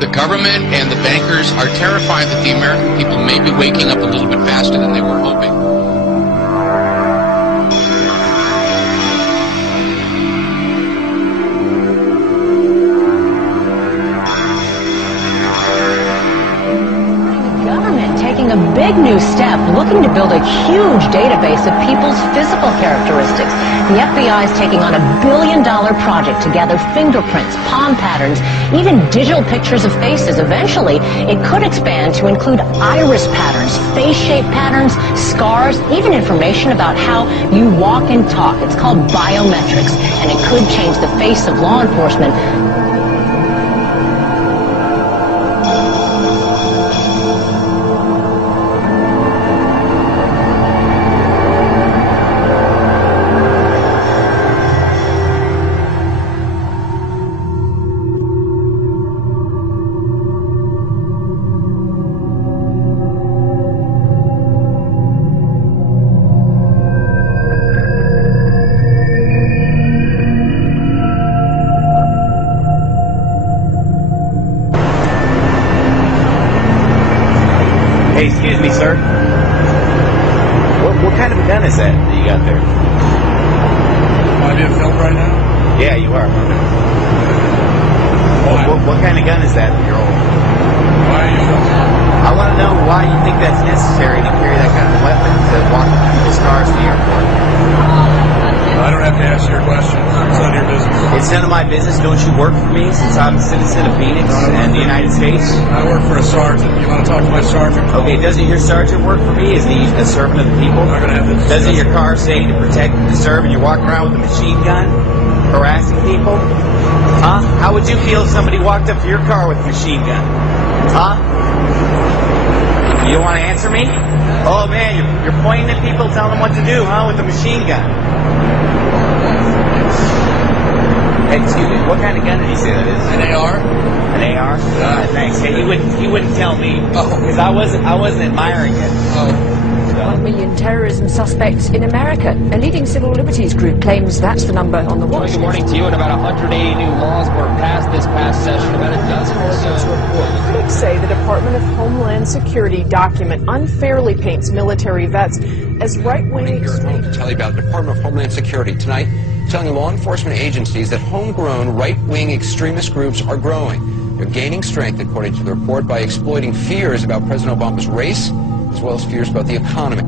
The government and the bankers are terrified that the American people may be waking up a little bit faster than they were hoping. A big new step, looking to build a huge database of people's physical characteristics. The FBI is taking on $1 billion project to gather fingerprints, palm patterns, even digital pictures of faces. Eventually, it could expand to include iris patterns, face shape patterns, scars, even information about how you walk and talk. It's called biometrics, and it could change the face of law enforcement. Hey, excuse me, sir. What kind of a gun is that you got there? Am I being filmed right now? Yeah, you are. What kind of gun is that you're holding? Why are you filming? I want to know why you think that's necessary to carry that kind of weapon to walk people's cars to the airport. I don't have to answer your questions. It's none of your business. It's none of my business. Don't you work for me since I'm a citizen of Phoenix and the United States? I work for a sergeant. You want to talk to my sergeant? Okay, doesn't your sergeant work for me? Is he a servant of the people? I'm not going to have this. Doesn't your car say to protect and to serve, and you're walking around with a machine gun, harassing people? Huh? How would you feel if somebody walked up to your car with a machine gun? Huh? You don't want to answer me? Oh man, you're pointing at people, telling them what to do, huh? With a machine gun. Hey, excuse me, what kind of gun did he say that is? An AR? An AR? Thanks. Hey, he wouldn't tell me because I wasn't admiring it. Oh. 1 million terrorism suspects in America. A leading civil liberties group claims that's the number on the watch list. Good morning to you. And about 180 new laws were passed this past session. About a dozen or so. Critics say the Department of Homeland Security document unfairly paints military vets as right-wing extremists. To tell you about the Department of Homeland Security tonight, telling law enforcement agencies that homegrown right-wing extremist groups are growing. They're gaining strength, according to the report, by exploiting fears about President Obama's race, as well as fears about the economy.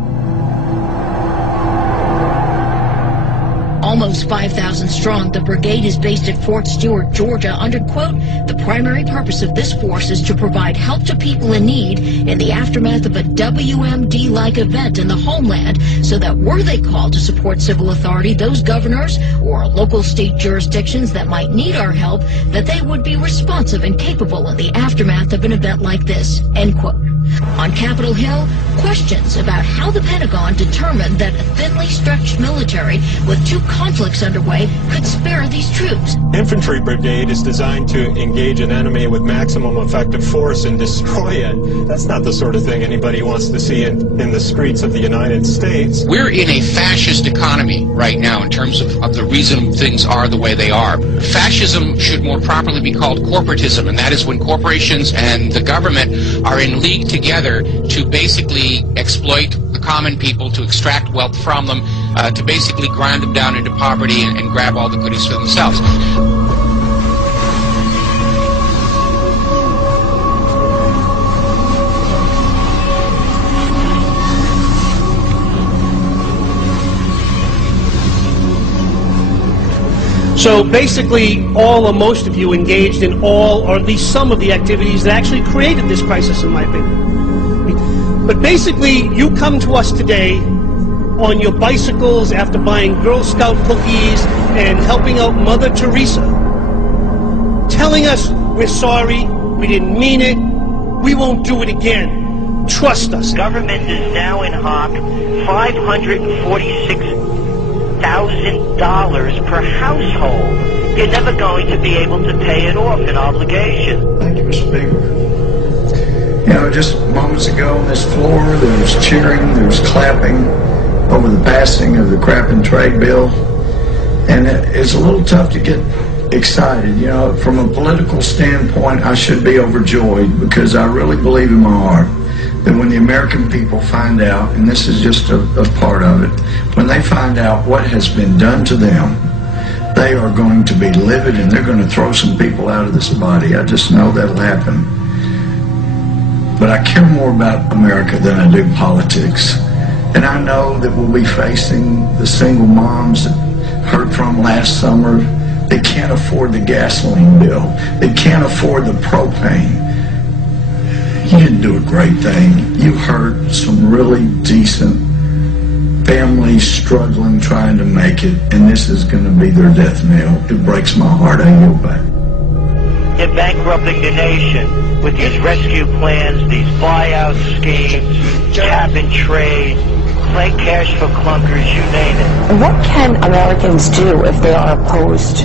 Almost 5,000 strong, the brigade is based at Fort Stewart, Georgia, under, quote, the primary purpose of this force is to provide help to people in need in the aftermath of a WMD-like event in the homeland, so that were they called to support civil authority, those governors or local state jurisdictions that might need our help, that they would be responsive and capable in the aftermath of an event like this, end quote. On Capitol Hill, questions about how the Pentagon determined that a thinly stretched military with two conflicts underway could spare these troops. Infantry brigade is designed to engage an enemy with maximum effective force and destroy it. That's not the sort of thing anybody wants to see in the streets of the United States. We're in a fascist economy right now in terms of the reason things are the way they are. Fascism should more properly be called corporatism, and that is when corporations and the government are in league together to basically exploit the common people, to extract wealth from them, to basically grind them down into poverty and grab all the goodies for themselves. So basically, all or most of you engaged in all or at least some of the activities that actually created this crisis, in my opinion. But basically, you come to us today on your bicycles after buying Girl Scout cookies and helping out Mother Teresa, telling us we're sorry, we didn't mean it, we won't do it again. Trust us. Government is now in hock $546,000 per household. You're never going to be able to pay it off in obligation. Thank you, Mr. Speaker. You know, just moments ago on this floor, there was cheering, there was clapping over the passing of the crap and trade bill. And it's a little tough to get excited. You know, from a political standpoint, I should be overjoyed because I really believe in my heart that when the American people find out, and this is just a part of it, when they find out what has been done to them, they are going to be livid and they're going to throw some people out of this body. I just know that'll happen. But I care more about America than I do politics. And I know that we'll be facing the single moms that heard from last summer. They can't afford the gasoline bill. They can't afford the propane. You didn't do a great thing. You hurt some really decent families struggling, trying to make it, and this is going to be their death knell. It breaks my heart. I yield back. You're bankrupting the nation with these rescue plans, these buyout schemes, cap and trade, play cash for clunkers, you name it. What can Americans do if they are opposed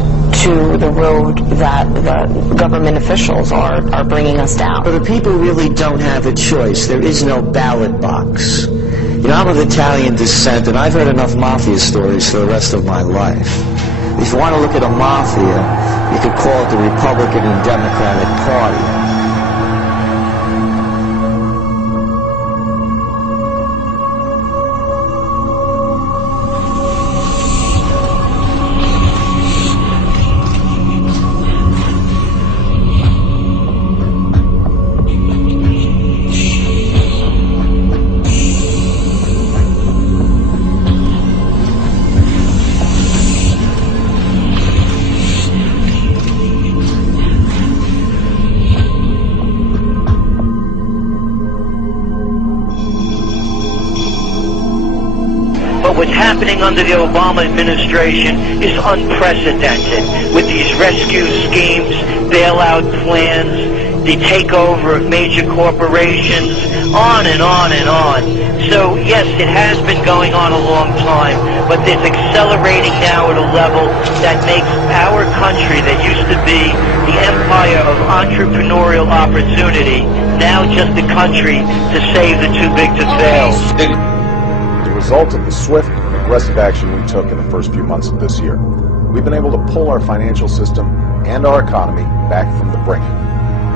to the road that the government officials are bringing us down? Well, the people really don't have a choice. There is no ballot box. You know, I'm of Italian descent, and I've heard enough mafia stories for the rest of my life. If you want to look at a mafia, you could call it the Republican and Democratic Party. What's happening under the Obama administration is unprecedented, with these rescue schemes, bailout plans, the takeover of major corporations, on and on and on. So yes, it has been going on a long time, but it's accelerating now at a level that makes our country that used to be the empire of entrepreneurial opportunity now just a country to save the too big to fail. The result of the swift and aggressive action we took in the first few months of this year, we've been able to pull our financial system and our economy back from the brink.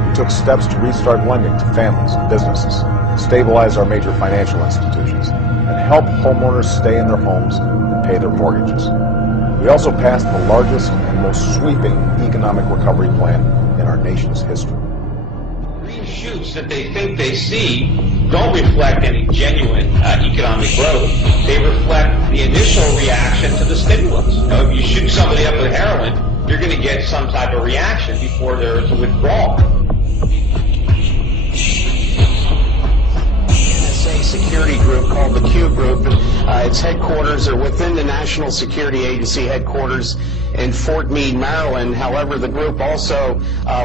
We took steps to restart lending to families and businesses, stabilize our major financial institutions, and help homeowners stay in their homes and pay their mortgages. We also passed the largest and most sweeping economic recovery plan in our nation's history. Green shoots that they think they see don't reflect any genuine economic growth. They reflect the initial reaction to the stimulus. You know, if you shoot somebody up with heroin, you're going to get some type of reaction before there's a withdrawal. Security group called the Q Group. Its headquarters are within the National Security Agency headquarters in Fort Meade, Maryland. However, the group also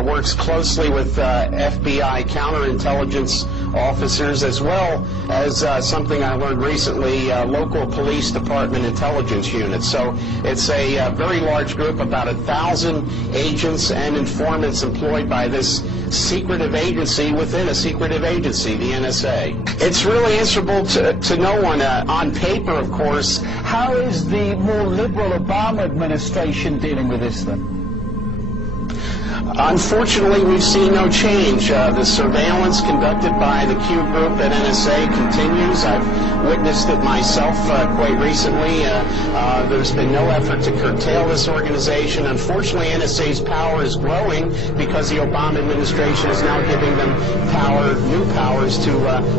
works closely with FBI counterintelligence officers, as well as something I learned recently, local police department intelligence units. So it's a very large group, about 1,000 agents and informants employed by this secretive agency within a secretive agency, the NSA. It's really answerable to no one on paper, of course. How is the more liberal Obama administration dealing with this then? Unfortunately, we've seen no change. The surveillance conducted by the Q Group at NSA continues. I've witnessed it myself quite recently. There's been no effort to curtail this organization. Unfortunately, NSA's power is growing because the Obama administration is now giving them new powers to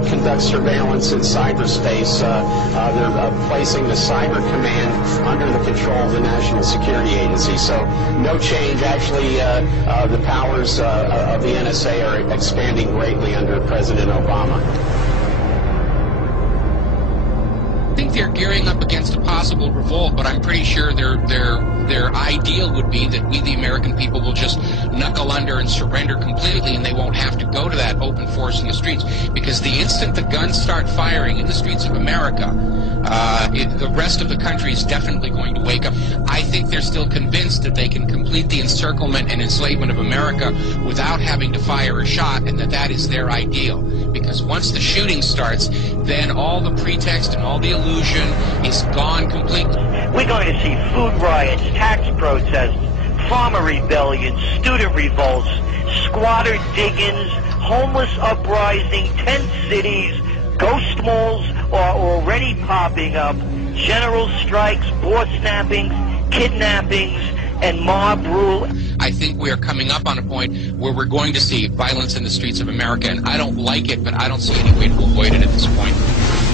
conduct surveillance in cyberspace. They're placing the Cyber Command under the control of the National Security Agency. So no change. Actually, the powers of the NSA are expanding greatly under President Obama. I think they're gearing up against a possible revolt, but I'm pretty sure their ideal would be that we, the American people, will just knuckle under and surrender completely, and they won't have to go to that open force in the streets. Because the instant the guns start firing in the streets of America, the rest of the country is definitely going to wake up. I think they're still convinced that they can complete the encirclement and enslavement of America without having to fire a shot, and that is their ideal. Because once the shooting starts, then all the pretext and all the illusion is gone completely. We're going to see food riots, tax protests, farmer rebellions, student revolts, squatter diggings, homeless uprising, tent cities, ghost malls are already popping up, general strikes, board snappings, kidnappings, and mob rule. I think we are coming up on a point where we're going to see violence in the streets of America, and I don't like it, but I don't see any way to avoid it at this point.